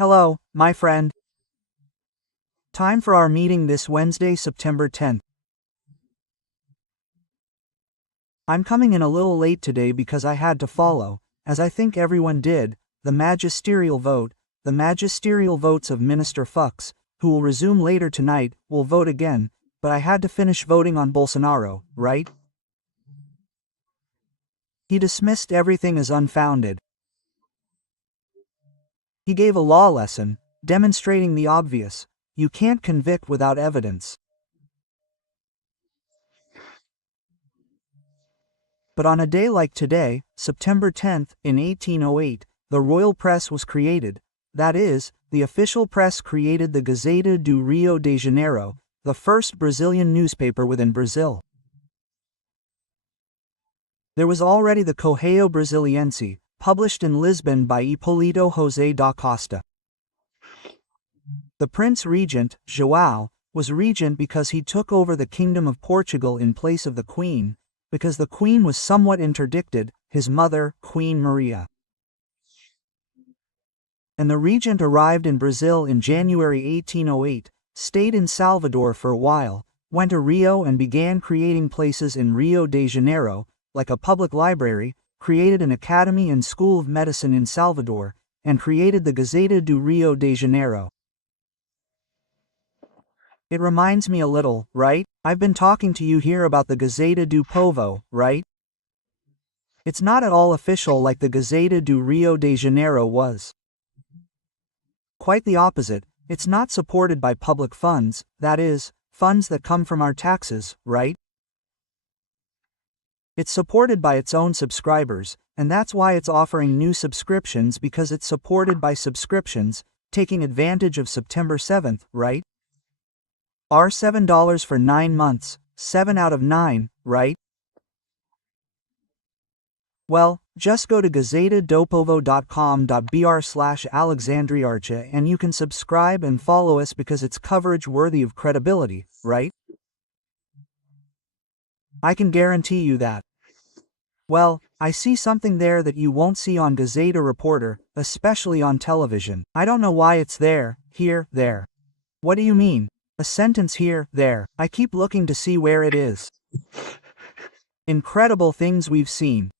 Hello, my friend. Time for our meeting this Wednesday, September 10th. I'm coming in a little late today because I had to follow, as I think everyone did, the magisterial vote. The magisterial votes of Minister Fux, who will resume later tonight, will vote again, but I had to finish voting on Bolsonaro, right? He dismissed everything as unfounded. He gave a law lesson, demonstrating the obvious: you can't convict without evidence. But on a day like today, September 10th, in 1808, the royal press was created. That is, the official press created the Gazeta do Rio de Janeiro, the first Brazilian newspaper within Brazil. There was already the Correio Brasiliense, published in Lisbon by Hipólito José da Costa. The Prince Regent, João, was regent because he took over the Kingdom of Portugal in place of the Queen, because the Queen was somewhat interdicted, his mother, Queen Maria. And the regent arrived in Brazil in January 1808, stayed in Salvador for a while, went to Rio and began creating places in Rio de Janeiro, like a public library, created an academy and school of medicine in Salvador, and created the Gazeta do Rio de Janeiro. It reminds me a little, right? I've been talking to you here about the Gazeta do Povo, right? It's not at all official like the Gazeta do Rio de Janeiro was. Quite the opposite, it's not supported by public funds, that is, funds that come from our taxes, right? It's supported by its own subscribers, and that's why it's offering new subscriptions, because it's supported by subscriptions, taking advantage of September 7th, right? Are $7 for 9 months, 7 out of 9, right? Well, just go to gazetadopovo.com.br/Alexandre Garcia and you can subscribe and follow us because it's coverage worthy of credibility, right? I can guarantee you that. Well, I see something there that you won't see on Gazeta Reporter, especially on television. I don't know why it's there, here, there. What do you mean? A sentence here, there. I keep looking to see where it is. Incredible things we've seen.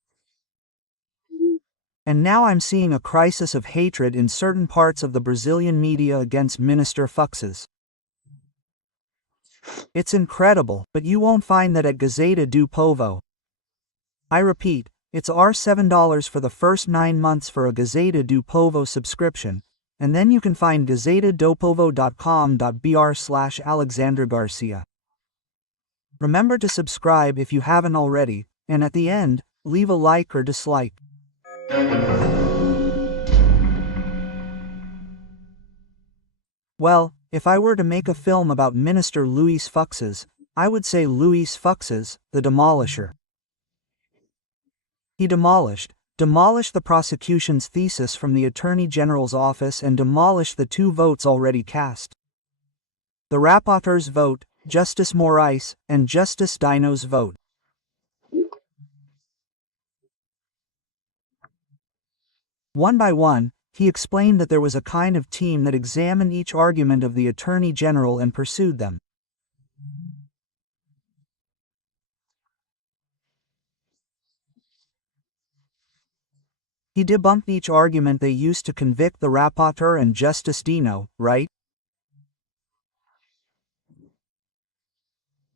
And now I'm seeing a crisis of hatred in certain parts of the Brazilian media against Minister Fux's. It's incredible, but you won't find that at Gazeta do Povo. I repeat, it's $7 for the first 9 months for a Gazeta do Povo subscription, and then you can find gazetadopovo.com.br/Alexandre Garcia. Remember to subscribe if you haven't already, and at the end, leave a like or dislike. Well, if I were to make a film about Minister Luís Fux's, I would say Luís Fux's, the demolisher. He demolished the prosecution's thesis from the Attorney General's office and demolished the 2 votes already cast. The rapporteur's vote, Justice Moraes, and Justice Dino's vote. One by one, he explained that there was a kind of team that examined each argument of the Attorney General and pursued them. He debunked each argument they used to convict the rapporteur and Justice Dino, right?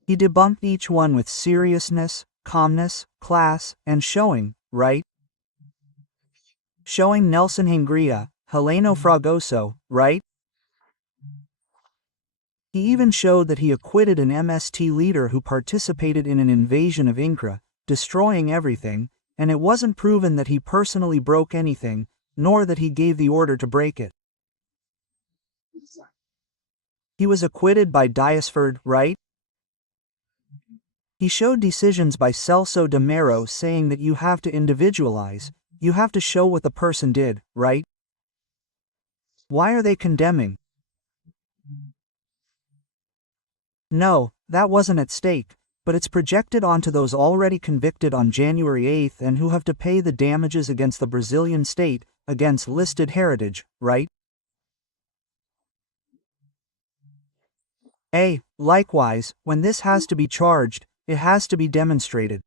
He debunked each one with seriousness, calmness, class, and showing, right? Showing Nelson Hungria, Heleno Fragoso, right? He even showed that he acquitted an MST leader who participated in an invasion of Incra, destroying everything, and it wasn't proven that he personally broke anything, nor that he gave the order to break it. He was acquitted by Diasford, right? He showed decisions by Celso de Mello saying that you have to individualize, you have to show what the person did, right? Why are they condemning? No, that wasn't at stake, but it's projected onto those already convicted on January 8th and who have to pay the damages against the Brazilian state, against listed heritage, right? Likewise, when this has to be charged, it has to be demonstrated.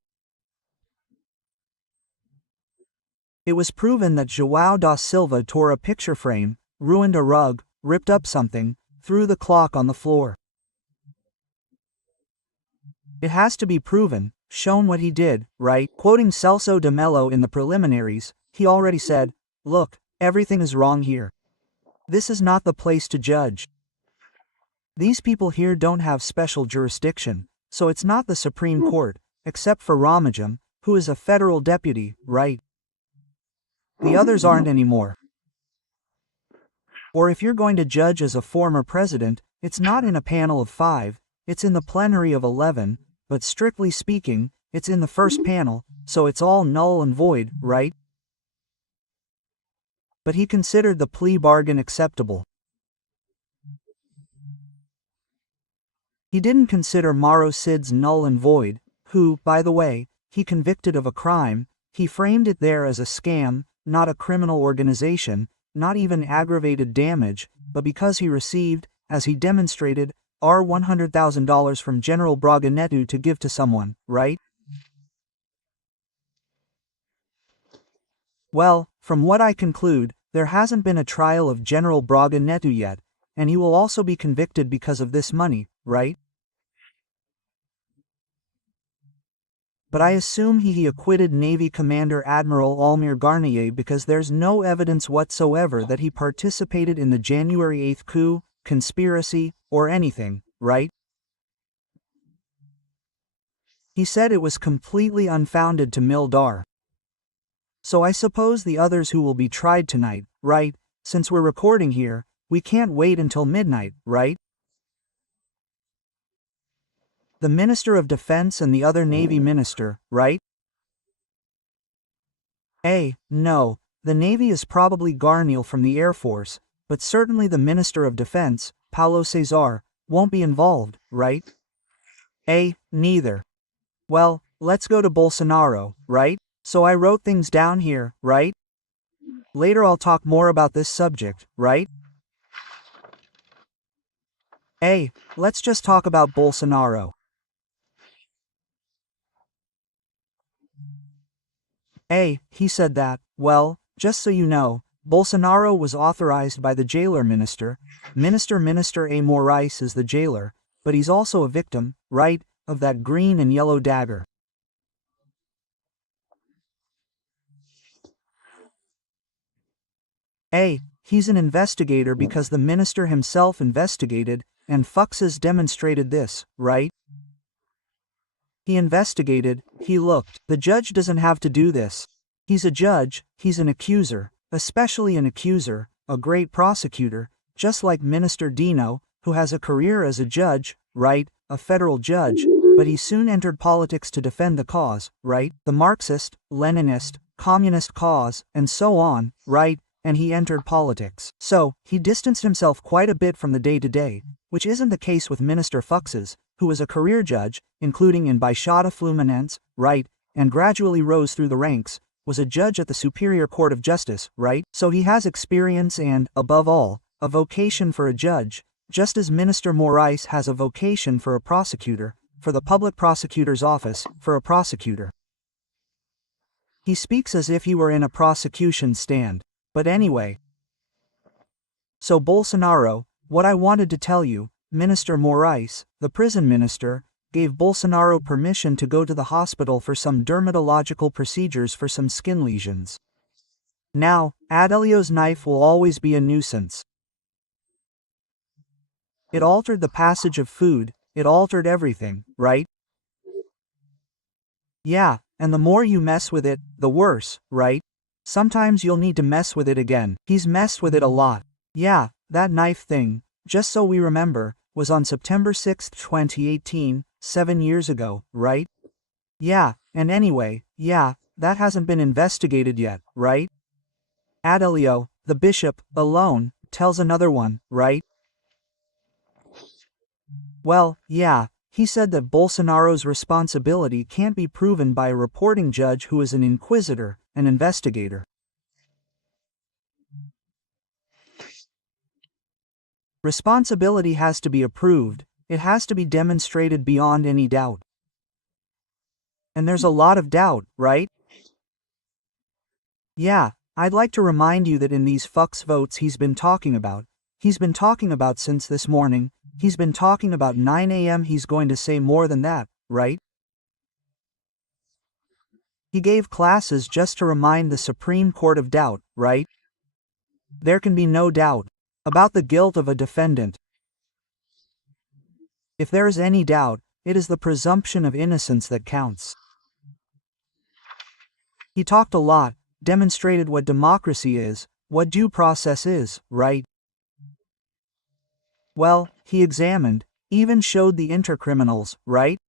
It was proven that João da Silva tore a picture frame, ruined a rug, ripped up something, threw the clock on the floor. It has to be proven, shown what he did, right? Quoting Celso de Mello in the preliminaries, he already said, "Look, everything is wrong here. This is not the place to judge. These people here don't have special jurisdiction, so it's not the Supreme Court, except for Ramajam, who is a federal deputy, right? The others aren't anymore. Or if you're going to judge as a former president, it's not in a panel of 5, it's in the plenary of 11, but strictly speaking, it's in the first panel, so it's all null and void, right?" But he considered the plea bargain acceptable. He didn't consider Mauro Cid's null and void, who, by the way, he convicted of a crime. He framed it there as a scam, not a criminal organization, not even aggravated damage, but because he received, as he demonstrated, $100,000 from General Braga Neto to give to someone, right? Well, from what I conclude, there hasn't been a trial of General Braga Neto yet, and he will also be convicted because of this money, right? But I assume he acquitted Navy Commander Admiral Almir Garnier because there's no evidence whatsoever that he participated in the January 8th coup, conspiracy, or anything, right? He said it was completely unfounded to Mildar. So I suppose the others who will be tried tonight, right? Since we're recording here, we can't wait until midnight, right? The Minister of Defense and the other Navy minister, right? No, the Navy is probably Garnier from the Air Force, but certainly the Minister of Defense, Paulo Cesar, won't be involved, right? Neither. Well, let's go to Bolsonaro, right? So I wrote things down here, right? Later I'll talk more about this subject, right? Let's just talk about Bolsonaro. He said that, well, just so you know, Bolsonaro was authorized by the jailer minister. Minister Moraes is the jailer, but he's also a victim, right, of that green and yellow dagger. He's an investigator because the minister himself investigated, and Fuchs demonstrated this, right? He investigated, he looked. The judge doesn't have to do this. He's a judge, he's an accuser, especially an accuser, a great prosecutor, just like Minister Dino, who has a career as a judge, right, a federal judge, but he soon entered politics to defend the cause, right, the Marxist, Leninist, communist cause, and so on, right, and he entered politics. So, he distanced himself quite a bit from the day-to-day, which isn't the case with Minister Fuchs, who was a career judge, including in Baixada Fluminense, right, and gradually rose through the ranks, was a judge at the Superior Court of Justice, right? So he has experience and, above all, a vocation for a judge, just as Minister Moraes has a vocation for a prosecutor, for the public prosecutor's office, for a prosecutor. He speaks as if he were in a prosecution stand. But anyway. So Bolsonaro, what I wanted to tell you, Minister Moraes, the prison minister, gave Bolsonaro permission to go to the hospital for some dermatological procedures for some skin lesions. Now, Adelio's knife will always be a nuisance. It altered the passage of food, it altered everything, right? Yeah, and the more you mess with it, the worse, right? Sometimes you'll need to mess with it again. He's messed with it a lot. Yeah, that knife thing, just so we remember, was on September 6, 2018, 7 years ago, right? Yeah, and anyway, yeah, that hasn't been investigated yet, right? Adelio, the bishop, alone, tells another one, right? Well, yeah, he said that Bolsonaro's responsibility can't be proven by a reporting judge who is an inquisitor, an investigator. Responsibility has to be approved, It has to be demonstrated beyond any doubt. And there's a lot of doubt, right? Yeah, I'd like to remind you that in these fucks votes he's been talking about since this morning, he's been talking about 9 a.m. He's going to say more than that, right? He gave classes just to remind the Supreme Court of doubt, right? There can be no doubt about the guilt of a defendant. If there is any doubt, it is the presumption of innocence that counts. He talked a lot, demonstrated what democracy is, what due process is, right? Well, he examined, even showed the intercriminals, right?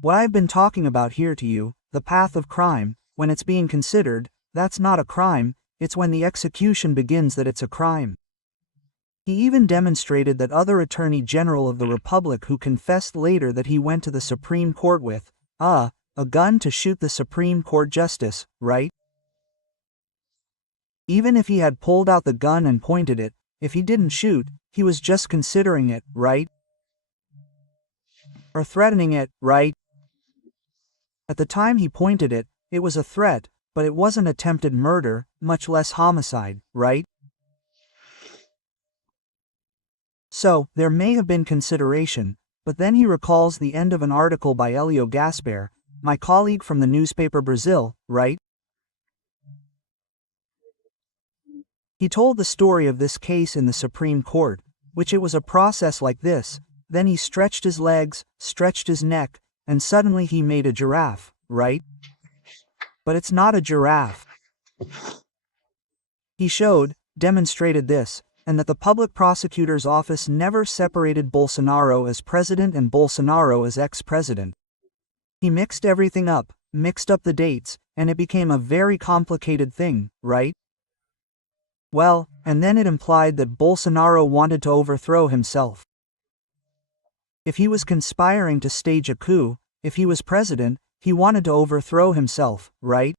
What I've been talking about here to you, the path of crime, when it's being considered, that's not a crime, it's when the execution begins that it's a crime. He even demonstrated that other Attorney General of the Republic who confessed later that he went to the Supreme Court with, a gun to shoot the Supreme Court justice, right? Even if he had pulled out the gun and pointed it, if he didn't shoot, he was just considering it, right? Or threatening it, right? At the time he pointed it, it was a threat, but it wasn't attempted murder, much less homicide, right? So, there may have been consideration, but then he recalls the end of an article by Hélio Gaspar, my colleague from the newspaper Brasil, right? He told the story of this case in the Supreme Court, which it was a process like this, then he stretched his legs, stretched his neck, and suddenly he made a giraffe, right? But it's not a giraffe. He showed, demonstrated this, and that the public prosecutor's office never separated Bolsonaro as president and Bolsonaro as ex-president. He mixed everything up, mixed up the dates, and it became a very complicated thing, right? Well, and then it implied that Bolsonaro wanted to overthrow himself. If he was conspiring to stage a coup, if he was president, he wanted to overthrow himself, right?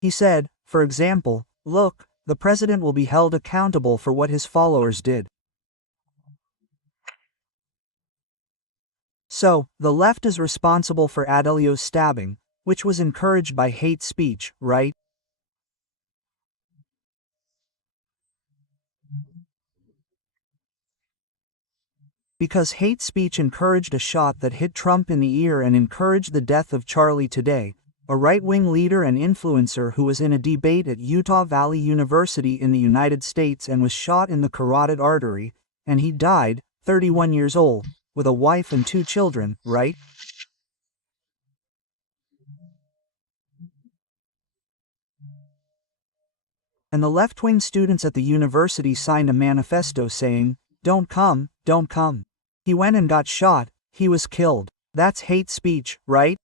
He said, for example, look, the president will be held accountable for what his followers did. So, the left is responsible for Adélio's stabbing, which was encouraged by hate speech, right? Because hate speech encouraged a shot that hit Trump in the ear and encouraged the death of Charlie today, a right-wing leader and influencer who was in a debate at Utah Valley University in the United States and was shot in the carotid artery, and he died, 31 years old, with a wife and 2 children, right? And the left-wing students at the university signed a manifesto saying, "Don't come, don't come." He went and got shot, he was killed. That's hate speech, right?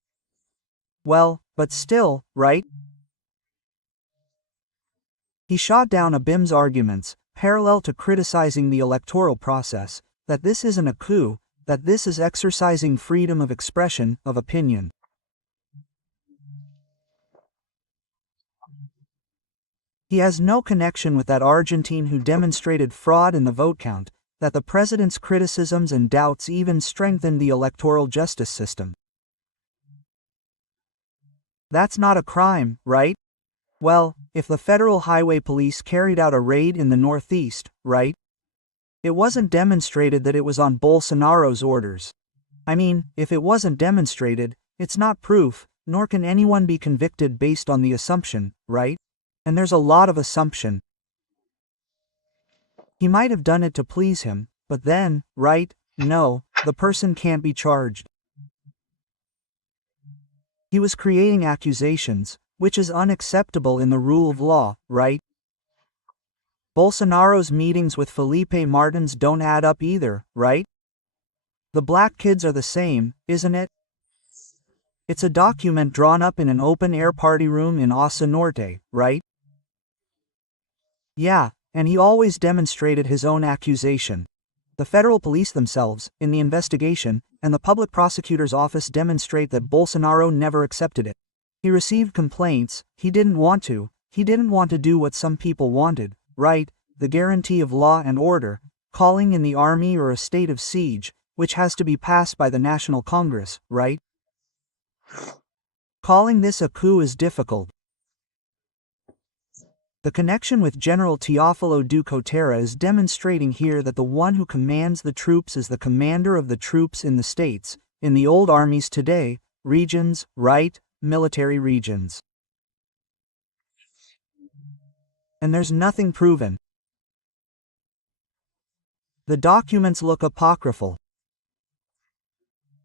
Well, but still, right? He shot down Abim's arguments, parallel to criticizing the electoral process, that this isn't a coup, that this is exercising freedom of expression, of opinion. He has no connection with that Argentine who demonstrated fraud in the vote count, that the president's criticisms and doubts even strengthened the electoral justice system. That's not a crime, right? Well, if the Federal Highway Police carried out a raid in the Northeast, right? It wasn't demonstrated that it was on Bolsonaro's orders. I mean, if it wasn't demonstrated, it's not proof, nor can anyone be convicted based on the assumption, right? And there's a lot of assumption. He might have done it to please him, but then, right? No, the person can't be charged. He was creating accusations, which is unacceptable in the rule of law, right? Bolsonaro's meetings with Felipe Martins don't add up either, right? The black kids are the same, isn't it? It's a document drawn up in an open-air party room in Asa Norte, right? Yeah, and he always demonstrated his own accusation. The federal police themselves, in the investigation, and the public prosecutor's office demonstrate that Bolsonaro never accepted it. He received complaints, he didn't want to do what some people wanted, right? the guarantee of law and order, calling in the army or a state of siege, which has to be passed by the National Congress, right? Calling this a coup is difficult. The connection with General Teófilo Ducotera is demonstrating here that the one who commands the troops is the commander of the troops in the states, in the old armies today, regions, right, military regions. And there's nothing proven. The documents look apocryphal.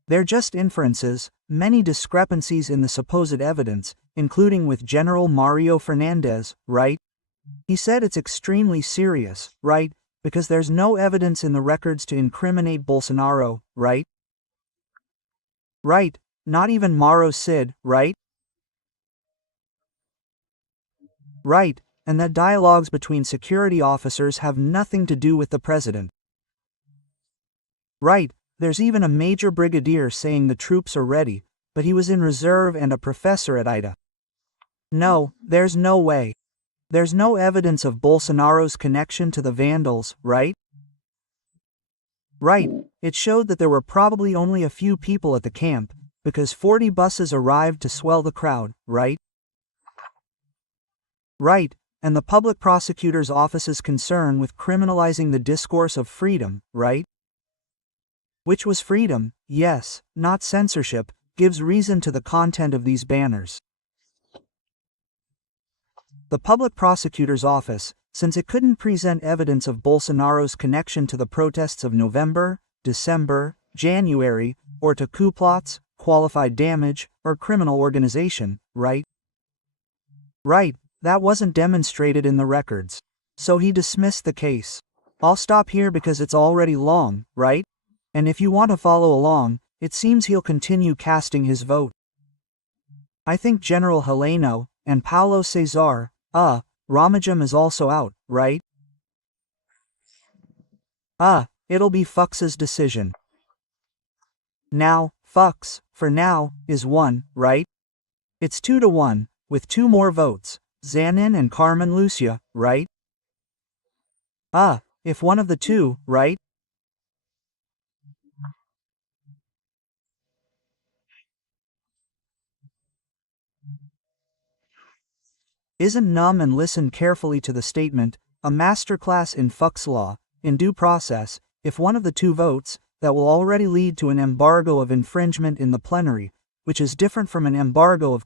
They're just inferences, many discrepancies in the supposed evidence, including with General Mario Fernandez, right? He said it's extremely serious, right, because there's no evidence in the records to incriminate Bolsonaro, right? Right, not even Mauro Cid, right? Right, and that dialogues between security officers have nothing to do with the president. Right, there's even a major brigadier saying the troops are ready, but he was in reserve and a professor at IDA. No, there's no way. There's no evidence of Bolsonaro's connection to the vandals, right? Right, it showed that there were probably only a few people at the camp, because 40 buses arrived to swell the crowd, right? Right, and the public prosecutor's office's concern with criminalizing the discourse of freedom, right? Which was freedom, yes, not censorship, gives reason to the content of these banners. The public prosecutor's office, since it couldn't present evidence of Bolsonaro's connection to the protests of November, December, January, or to coup plots, qualified damage, or criminal organization, right? Right, that wasn't demonstrated in the records. So he dismissed the case. I'll stop here because it's already long, right? And if you want to follow along, it seems he'll continue casting his vote. I think General Heleno, and Paulo Cesar, Ramajam is also out, right? It'll be Fuchs's decision. Now, Fux, for now, is 1, right? It's 2-1, with 2 more votes, Zanin and Carmen Lucia, right? If one of the two, right? Isn't numb and listen carefully to the statement, a masterclass in Fuchs law, in due process, if one of the 2 votes, that will already lead to an embargo of infringement in the plenary, which is different from an embargo of